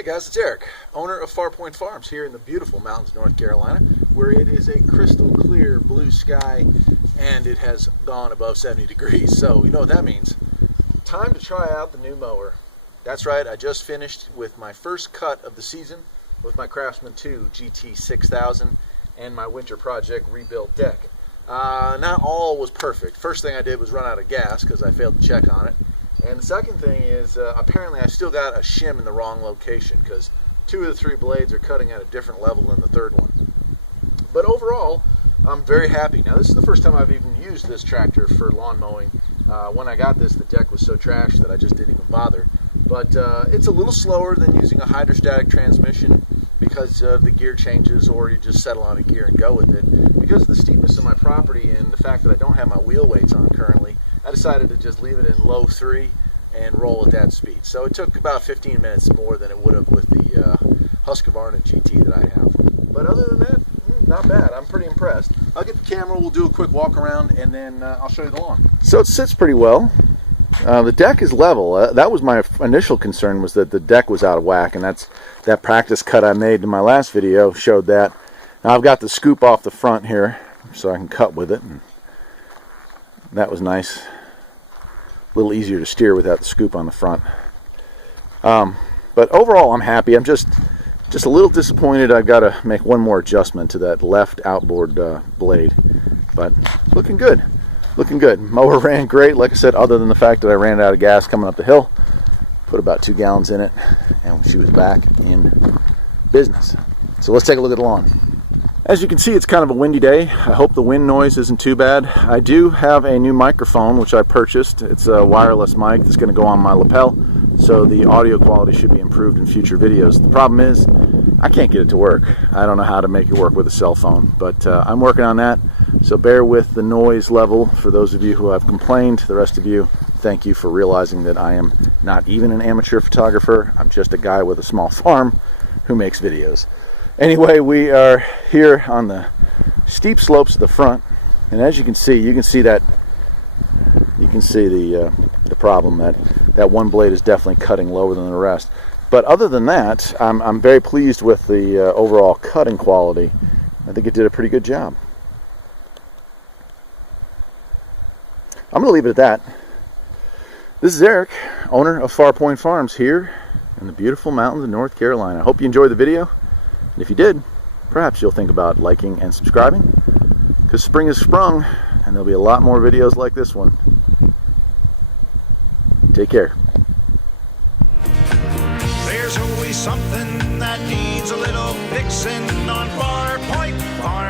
Hey guys, it's Eric, owner of Farpoint Farms here in the beautiful mountains of North Carolina, where it is a crystal clear blue sky and it has gone above 70 degrees. So you know what that means. Time to try out the new mower. That's right, I just finished with my first cut of the season with my Craftsman 2 GT 6000 and my winter project rebuilt deck. Not all was perfect. First thing I did was run out of gas because I failed to check on it. And the second thing is apparently I still got a shim in the wrong location because 2 of the 3 blades are cutting at a different level than the third one. But overall, I'm very happy. Now this is the first time I've even used this tractor for lawn mowing. When I got this, the deck was so trashed that I just didn't even bother. But it's a little slower than using a hydrostatic transmission because of the gear changes, or you just settle on a gear and go with it. Because of the steepness of my property and the fact that I don't have my wheel weights on currently, I decided to just leave it in low 3 and roll at that speed. So it took about 15 minutes more than it would have with the Husqvarna GT that I have. But other than that, not bad. I'm pretty impressed. I'll get the camera, we'll do a quick walk around, and then I'll show you the lawn. So it sits pretty well. The deck is level. That was my initial concern, was that the deck was out of whack, and that practice cut I made in my last video showed that. Now I've got the scoop off the front here so I can cut with it. And that was nice. A little easier to steer without the scoop on the front. But overall I'm happy. I'm just a little disappointed. I've got to make one more adjustment to that left outboard blade. But looking good. Looking good. Mower ran great, like I said, other than the fact that I ran out of gas coming up the hill. Put about 2 gallons in it, and she was back in business. So let's take a look at the lawn. As you can see, it's kind of a windy day. I hope the wind noise isn't too bad. I do have a new microphone which I purchased. It's a wireless mic that's going to go on my lapel, so the audio quality should be improved in future videos. The problem is I can't get it to work. I don't know how to make it work with a cell phone, but I'm working on that. So bear with the noise level for those of you who have complained. The rest of you, thank you for realizing that I am not even an amateur photographer. I'm just a guy with a small farm who makes videos. Anyway, we are here on the steep slopes of the front, and as you can see the problem that one blade is definitely cutting lower than the rest. But other than that, I'm very pleased with the overall cutting quality. I think it did a pretty good job. I'm going to leave it at that. This is Eric, owner of Farpoint Farms here in the beautiful mountains of North Carolina. I hope you enjoyed the video. And if you did, perhaps you'll think about liking and subscribing, because spring has sprung and there'll be a lot more videos like this one. Take care. There's always something that needs a little fixing on Farpoint Farms.